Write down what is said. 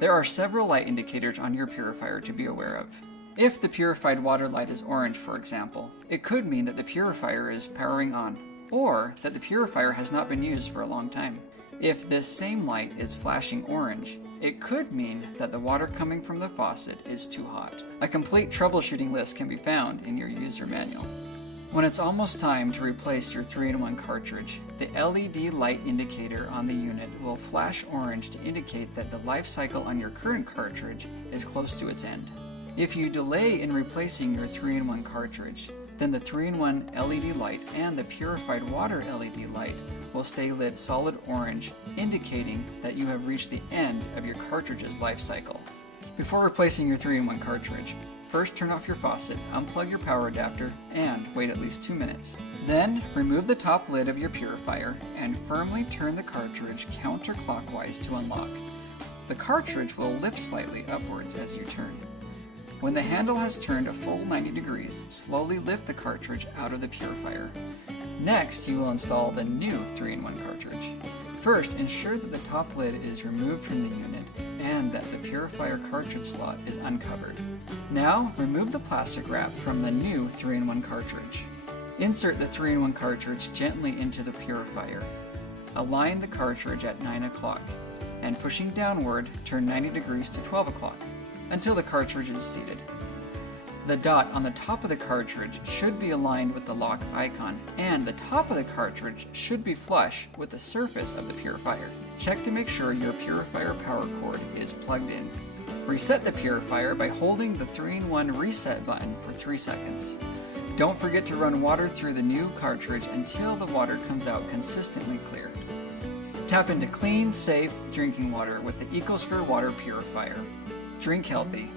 There are several light indicators on your purifier to be aware of. If the purified water light is orange, for example, it could mean that the purifier is powering on, or that the purifier has not been used for a long time. If this same light is flashing orange, it could mean that the water coming from the faucet is too hot. A complete troubleshooting list can be found in your user manual. When it's almost time to replace your 3-in-1 cartridge, the LED light indicator on the unit will flash orange to indicate that the life cycle on your current cartridge is close to its end. If you delay in replacing your 3-in-1 cartridge, then the 3-in-1 LED light and the purified water LED light will stay lit solid orange, indicating that you have reached the end of your cartridge's life cycle. Before replacing your 3-in-1 cartridge, first turn off your faucet, unplug your power adapter, and wait at least 2 minutes. Then, remove the top lid of your purifier and firmly turn the cartridge counterclockwise to unlock. The cartridge will lift slightly upwards as you turn. When the handle has turned a full 90 degrees, slowly lift the cartridge out of the purifier. Next, you will install the new 3-in-1 cartridge. First, ensure that the top lid is removed from the unit and that the purifier cartridge slot is uncovered. Now, remove the plastic wrap from the new 3-in-1 cartridge. Insert the 3-in-1 cartridge gently into the purifier. Align the cartridge at 9 o'clock, and pushing downward, turn 90 degrees to 12 o'clock until the cartridge is seated. The dot on the top of the cartridge should be aligned with the lock icon, and the top of the cartridge should be flush with the surface of the purifier. Check to make sure your purifier power cord is plugged in. Reset the purifier by holding the 3-in-1 reset button for 3 seconds. Don't forget to run water through the new cartridge until the water comes out consistently clear. Tap into clean, safe drinking water with the EcoSphere water purifier. Drink healthy.